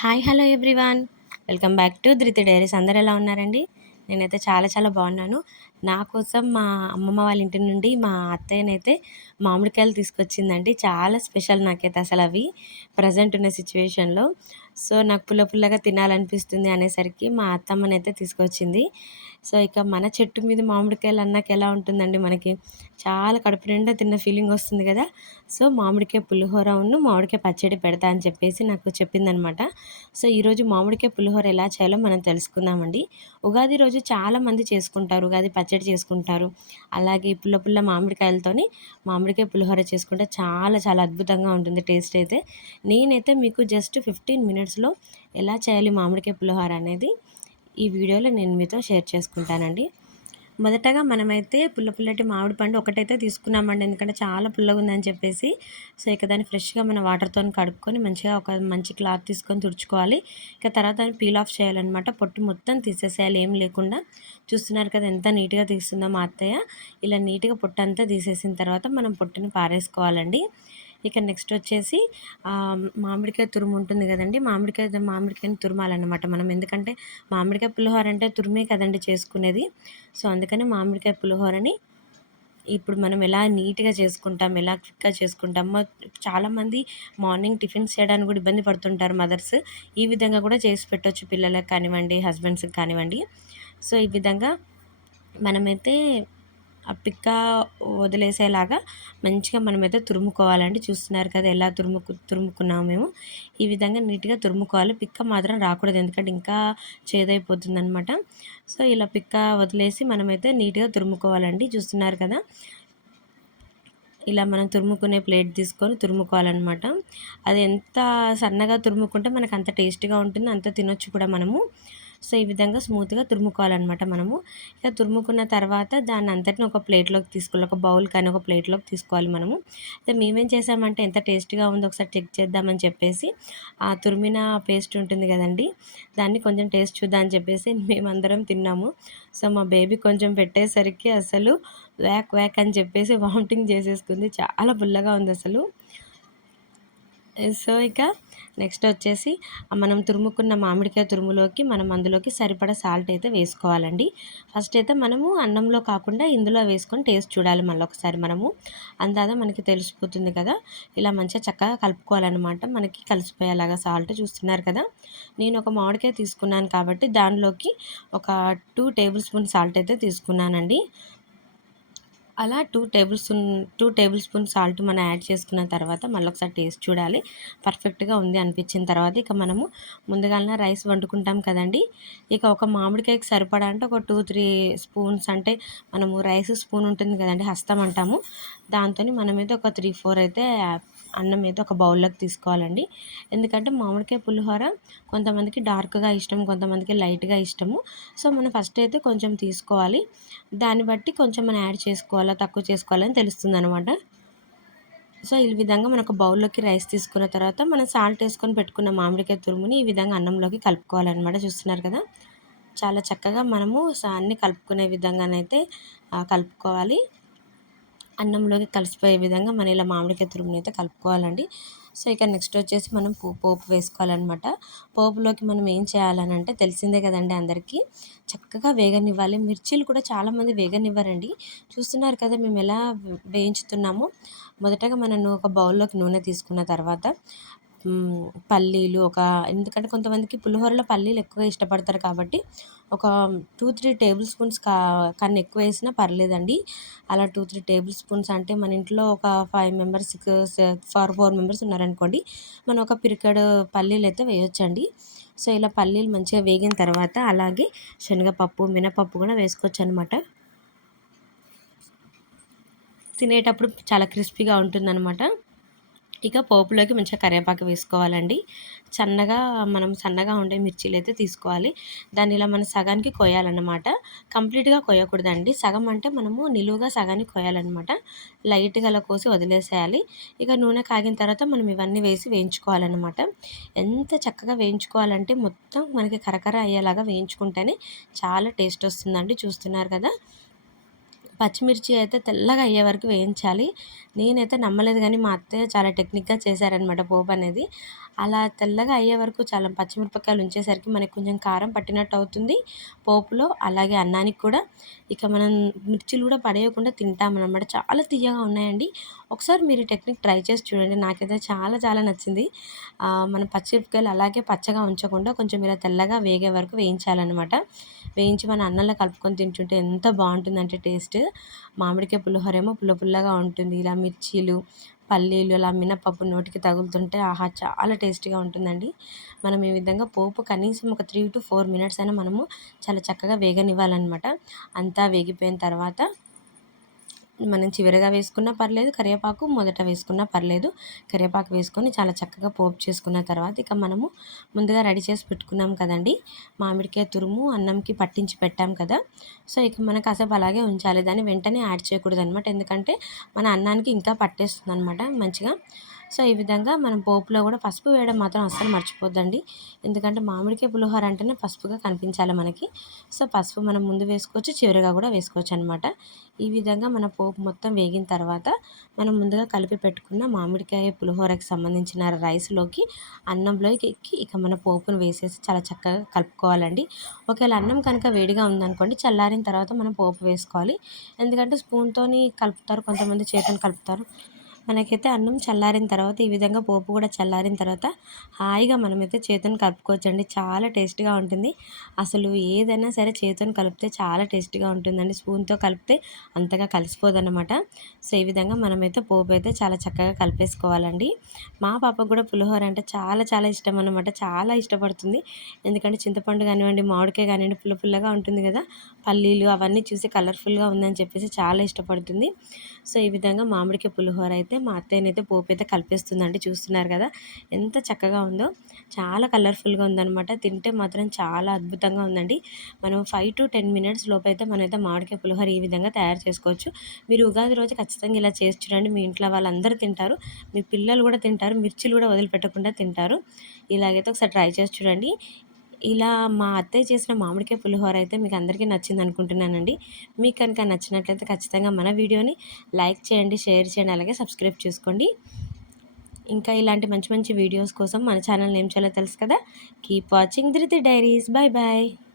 Hi hello everyone. Welcome back to Dhruti diaries. అందరు ఎలా ఉన్నారండి? నేనైతే చాలా చాలా బాగున్నాను. నా కోసం మా అమ్మమ్మ వాళ్ళ ఇంటి నుండి మా అత్తయ్యనైతే మామిడికాయలు తీసుకొచ్చిందండి. చాలా స్పెషల్ నాకైతే అసలు అవి ప్రజెంట్ ఉన్న సిచ్యువేషన్లో. సో నాకు పుల్ల పుల్లగా తినాలనిపిస్తుంది అనేసరికి మా అత్తమ్మనైతే తీసుకొచ్చింది. సో ఇక మన చెట్టు మీద మామిడికాయలు అన్నాక ఎలా ఉంటుందండి మనకి? చాలా కడుపు నిండా తిన్న ఫీలింగ్ వస్తుంది కదా? సో మామిడికాయ పులిహోర ఉన్న మామిడికాయ పచ్చడి పెడతా అని చెప్పేసి నాకు చెప్పిందనమాట. సో ఈరోజు మామిడికాయ పులిహోర ఎలా చేయాలో మనం తెలుసుకుందామండి. ఉగాది రోజు చాలామంది చేసుకుంటారు. ఉగాది పచ్చడి పచ్చడి చేసుకుంటారు. అలాగే పుల్ల పుల్ల మామిడికాయలతోని మామిడికాయ పులిహోర చేసుకుంటే చాలా చాలా అద్భుతంగా ఉంటుంది టేస్ట్ అయితే. నేనైతే మీకు జస్ట్ ఫిఫ్టీన్ మినిట్స్లో ఎలా చేయాలి మామిడికాయ పులిహోర అనేది ఈ వీడియోలో నేను మీతో షేర్ చేసుకుంటానండి. మొదటగా మనమైతే పుల్ల పుల్లటి మామిడి పండు ఒకటైతే తీసుకున్నామండి. ఎందుకంటే చాలా పుల్లగా ఉందని చెప్పేసి. సో ఇక దాన్ని ఫ్రెష్గా మన వాటర్తో కడుక్కొని మంచిగా ఒక మంచి క్లాత్ తీసుకొని తుడుచుకోవాలి. ఇక తర్వాత దాన్ని పీల్ ఆఫ్ చేయాలన్నమాట. పొట్టు మొత్తం తీసేసేయాలి ఏం లేకుండా. చూస్తున్నారు కదా ఎంత నీట్గా తీస్తుందో మా అత్తయ్య. ఇలా నీట్గా పొట్టు అంతా తీసేసిన తర్వాత మనం పొట్టుని పారేసుకోవాలండి. ఇక నెక్స్ట్ వచ్చేసి మామిడికాయ తురుము ఉంటుంది కదండి. మామిడికాయ మామిడికాయని తురుమాలన్నమాట మనం. ఎందుకంటే మామిడికాయ పులిహోర అంటే తురిమే కదండి చేసుకునేది. సో అందుకని మామిడికాయ పులిహోరని ఇప్పుడు మనం ఎలా నీట్గా చేసుకుంటాం ఎలా క్విక్గా చేసుకుంటామో చాలామంది మార్నింగ్ టిఫిన్స్ చేయడానికి కూడా ఇబ్బంది పడుతుంటారు మదర్స్. ఈ విధంగా కూడా చేసి పెట్టవచ్చు పిల్లలకు కానివ్వండి హస్బెండ్స్కి కానివ్వండి. సో ఈ విధంగా మనమైతే ఆ పిక్క వదిలేసేలాగా మంచిగా మనమైతే తురుముకోవాలండి. చూస్తున్నారు కదా ఎలా తురుముకు తురుముకున్నాము మేము. ఈ విధంగా నీట్గా తురుముకోవాలి. పిక్క మాత్రం రాకూడదు. ఎందుకంటే ఇంకా చేదైపోతుందనమాట సో ఇలా పిక్క వదిలేసి మనమైతే నీట్గా తురుముకోవాలండి. చూస్తున్నారు కదా. ఇలా మనం తురుముకునే ప్లేట్ తీసుకొని తురుముకోవాలన్నమాట. అది ఎంత సన్నగా తురుముకుంటే మనకు అంత టేస్ట్గా ఉంటుంది. అంత తినొచ్చు కూడా మనము. సో ఈ విధంగా స్మూత్గా తురుముకోవాలన్నమాట మనము. ఇక తురుముకున్న తర్వాత దాన్ని అంతటిని ఒక ప్లేట్లోకి తీసుకోవాలి. ఒక బౌల్ కానీ ఒక ప్లేట్లోకి తీసుకోవాలి మనము. అయితే మేమేం చేసామంటే ఎంత టేస్ట్గా ఉందో ఒకసారి చెక్ చేద్దామని చెప్పేసి ఆ తురిమిన పేస్ట్ ఉంటుంది కదండి దాన్ని కొంచెం టేస్ట్ చూద్దాం అని చెప్పేసి మేమందరం తిన్నాము. సో మా బేబీ కొంచెం పెట్టేసరికి అసలు వ్యాక్ వ్యాక్ అని చెప్పేసి వామిటింగ్ చేసేసుకుంది. చాలా బుల్లగా ఉంది అసలు. సో ఇక నెక్స్ట్ వచ్చేసి మనం తురుముకున్న మామిడికాయ తురుములోకి మనం అందులోకి సరిపడా సాల్ట్ అయితే వేసుకోవాలండి. ఫస్ట్ అయితే మనము అన్నంలో కాకుండా ఇందులో వేసుకొని టేస్ట్ చూడాలి మళ్ళీ ఒకసారి మనము. అందాదా మనకి తెలిసిపోతుంది కదా? ఇలా మంచిగా చక్కగా కలుపుకోవాలన్నమాట. మనకి కలిసిపోయేలాగా సాల్ట్ చూస్తున్నారు కదా? నేను ఒక మామిడికాయ తీసుకున్నాను కాబట్టి దానిలోకి ఒక టూ టేబుల్ స్పూన్ సాల్ట్ అయితే తీసుకున్నానండి. అలా two tablespoon two tablespoon salt మనం యాడ్ చేసుకున్న తర్వాత మళ్ళీ ఒకసారి టేస్ట్ చూడాలి. పర్ఫెక్ట్గా ఉంది అనిపించిన తర్వాత ఇక మనము ముందుగానే రైస్ వండుకుంటాం కదండి. ఇక ఒక మామిడికాయకి సరిపడా అంటే ఒక టూ త్రీ స్పూన్స్ అంటే మనము రైస్ స్పూన్ ఉంటుంది కదండి హస్తం అంటాము. దాంతో మనమైతే ఒక త్రీ ఫోర్ అయితే అన్నం అయితే ఒక బౌల్లోకి తీసుకోవాలండి. ఎందుకంటే మామిడికాయ పులిహోర కొంతమందికి డార్క్గా ఇష్టం కొంతమందికి లైట్గా ఇష్టము. సో మనం ఫస్ట్ అయితే కొంచెం తీసుకోవాలి. దాన్ని బట్టి కొంచెం మనం యాడ్ చేసుకోవాలా తక్కువ చేసుకోవాలని తెలుస్తుంది అనమాట సో ఈ విధంగా మనం ఒక బౌల్లోకి రైస్ తీసుకున్న తర్వాత మనం సాల్ట్ వేసుకొని పెట్టుకున్న మామిడికాయ తురుముని ఈ విధంగా అన్నంలోకి కలుపుకోవాలన్నమాట. చూస్తున్నారు కదా? చాలా చక్కగా మనము అన్ని కలుపుకునే విధంగానైతే కలుపుకోవాలి. అన్నంలోకి కలిసిపోయే విధంగా మనం ఇలా మామిడికాయ తురుముని అయితే కలుపుకోవాలండి. సో ఇక నెక్స్ట్ వచ్చేసి మనం పోపు వేసుకోవాలన్నమాట. పోపులోకి మనం ఏం చేయాలని అంటే తెలిసిందే కదండి అందరికీ చక్కగా వేగనివ్వాలి. మిర్చీలు కూడా చాలామంది వేగనివ్వరండి. చూస్తున్నారు కదా మేము ఎలా వేయించుతున్నామో. మొదటగా మనం ఒక బౌల్లోకి నూనె తీసుకున్న తర్వాత పల్లీలు ఒక ఎందుకంటే కొంతమందికి పులిహోరలో పల్లీలు ఎక్కువ ఇష్టపడతారు కాబట్టి ఒక టూ త్రీ టేబుల్ స్పూన్స్ కా కన్నా ఎక్కువ వేసినా పర్లేదండి. అలా టూ త్రీ టేబుల్ స్పూన్స్ అంటే మన ఇంట్లో ఒక five members four four members ఉన్నారనుకోండి మనం ఒక పిరికడు పల్లీలు అయితే వేయొచ్చండి. సో ఇలా పల్లీలు మంచిగా వేగిన తర్వాత అలాగే శనగపప్పు మినపప్పు కూడా వేసుకోవచ్చు అనమాట తినేటప్పుడు చాలా క్రిస్పీగా ఉంటుందన్నమాట. ఇక పోపులోకి మంచిగా కరివేపాకు వేసుకోవాలండి. సన్నగా మనం సన్నగా ఉండే మిర్చీలు అయితే తీసుకోవాలి. దాన్ని ఇలా మనం సగానికి కొయ్యాలన్నమాట. కంప్లీట్గా కొయ్యకూడదండి. సగం అంటే మనము నిలువుగా సగానికి కొయ్యాలన్నమాట. లైట్గా అలా కోసి వదిలేసేయాలి. ఇక నూనె కాగిన తర్వాత మనం ఇవన్నీ వేసి వేయించుకోవాలన్నమాట. ఎంత చక్కగా వేయించుకోవాలంటే మొత్తం మనకి కరకర అయ్యేలాగా వేయించుకుంటేనే చాలా టేస్ట్ వస్తుందండి. చూస్తున్నారు కదా? పచ్చిమిర్చి అయితే తెల్లగా అయ్యే వరకు వేయించాలి. నేనైతే నమ్మలేదు కానీ మా అత్తయ్య చాలా టెక్నిక్గా చేశారనమాట పోపు అనేది. అలా తెల్లగా అయ్యే వరకు చాలా పచ్చిమిరపకాయలు ఉంచేసరికి మనకి కొంచెం కారం పట్టినట్టు అవుతుంది. పోపులో అలాగే అన్నానికి కూడా. ఇక మనం మిర్చిలు కూడా పడేయకుండా తింటామన్నమాట చాలా తీయగా ఉన్నాయండి. ఒకసారి మీరు టెక్నిక్ ట్రై చేసి చూడండి. నాకైతే చాలా చాలా నచ్చింది. మన పచ్చిమిరపకాయలు అలాగే పచ్చగా ఉంచకుండా కొంచెం ఇలా తెల్లగా వేగే వరకు వేయించాలన్నమాట. వేయించి మన అన్నంలో కలుపుకొని తింటుంటే ఎంత బాగుంటుందంటే టేస్ట్. మామిడికాయ పులిహోర ఏమో పుల్ల పుల్లగా ఉంటుంది. ఇలా మిర్చీలు పల్లీలు అలా మినపప్పు నోటికి తగులుతుంటే ఆహా చాలా టేస్టీగా ఉంటుందండి. మనం ఈ విధంగా పోపు కనీసం ఒక త్రీ టు ఫోర్ మినిట్స్ అయినా మనము చాలా చక్కగా వేగనివ్వాలన్నమాట. అంతా వేగిపోయిన తర్వాత మనం చివరిగా వేసుకున్నా పర్లేదు కరివేపాకు మొదట వేసుకున్నా పర్లేదు. కరివేపాకు వేసుకొని చాలా చక్కగా పోపు చేసుకున్న తర్వాత ఇక మనము ముందుగా రెడీ చేసి పెట్టుకున్నాం కదండి. మామిడికాయ తురుము అన్నంకి పట్టించి పెట్టాం కదా. సో ఇక మనకు కాసేపు అలాగే ఉంచాలి. దాన్ని వెంటనే యాడ్ చేయకూడదు అనమాట ఎందుకంటే మన అన్నానికి ఇంకా పట్టేస్తుంది అనమాట మంచిగా. సో ఈ విధంగా మనం పోపులో కూడా పసుపు వేయడం మాత్రం అస్సలు మర్చిపోద్దండి. ఎందుకంటే మామిడికాయ పులిహోర అంటేనే పసుపుగా కనిపించాలి మనకి. సో పసుపు మనం ముందు వేసుకోవచ్చు చివరిగా కూడా వేసుకోవచ్చు అనమాట ఈ విధంగా మన పోపు మొత్తం వేగిన తర్వాత మనం ముందుగా కలిపి పెట్టుకున్న మామిడికాయ పులిహోరకి సంబంధించిన రైస్లోకి అన్నంలోకి ఎక్కి ఇక మన పోపును వేసేసి చాలా చక్కగా కలుపుకోవాలండి. ఒకవేళ అన్నం కనుక వేడిగా ఉందనుకోండి చల్లారిన తర్వాత మనం పోపు వేసుకోవాలి. ఎందుకంటే స్పూన్తోని కలుపుతారు కొంతమంది చేతిని కలుపుతారు. మనకైతే అన్నం చల్లారిన తర్వాత ఈ విధంగా పోపు కూడా చల్లారిన తర్వాత హాయిగా మనమైతే చేతిని కలుపుకోవచ్చండి. చాలా టేస్ట్గా ఉంటుంది. అసలు ఏదైనా సరే చేతిని కలిపితే చాలా టేస్ట్గా ఉంటుందండి. స్పూన్తో కలిపితే అంతగా కలిసిపోదన్నమాట. సో ఈ విధంగా మనమైతే పోపు అయితే చాలా చక్కగా కలిపేసుకోవాలండి. మా పాపకు కూడా పులిహోర అంటే చాలా చాలా ఇష్టం అనమాట చాలా ఇష్టపడుతుంది. ఎందుకంటే చింతపండు కానివ్వండి మామిడికాయ కానివ్వండి పుల్ల పుల్లగా ఉంటుంది కదా. పల్లీలు అవన్నీ చూసి కలర్ఫుల్గా ఉందని చెప్పేసి చాలా ఇష్టపడుతుంది. సో ఈ విధంగా మామిడికాయ పులిహోర అయితే మా అత్తయ్యనైతే పోపు అయితే కలిపేస్తుందండి చూస్తున్నారు కదా. ఎంత చక్కగా ఉందో. చాలా కలర్ఫుల్గా ఉందనమాట తింటే మాత్రం చాలా అద్భుతంగా ఉందండి. మనం ఫైవ్ టు టెన్ మినిట్స్ లోపైతే అయితే మనమైతే మామిడికాయ పులిహోర ఈ విధంగా తయారు చేసుకోవచ్చు. మీరు ఉగాది రోజు ఖచ్చితంగా ఇలా చేసి చూడండి. మీ ఇంట్లో వాళ్ళందరూ తింటారు. మీ పిల్లలు కూడా తింటారు. మిర్చిలు కూడా వదిలిపెట్టకుండా తింటారు. ఇలాగైతే ఒకసారి ట్రై చేసి చూడండి. ఇలా మా అత్తయ్య చేసిన మామిడికాయ పులిహోర అయితే మీకు అందరికీ నచ్చింది అనుకుంటున్నానండి. మీకు కనుక నచ్చినట్లయితే ఖచ్చితంగా మన వీడియోని లైక్ చేయండి షేర్ చేయండి అలాగే సబ్స్క్రైబ్ చేసుకోండి. ఇంకా ఇలాంటి మంచి మంచి వీడియోస్ కోసం మన ఛానల్ ఏం చేయాలో తెలుసు కదా? Keep watching Dhruti diaries bye bye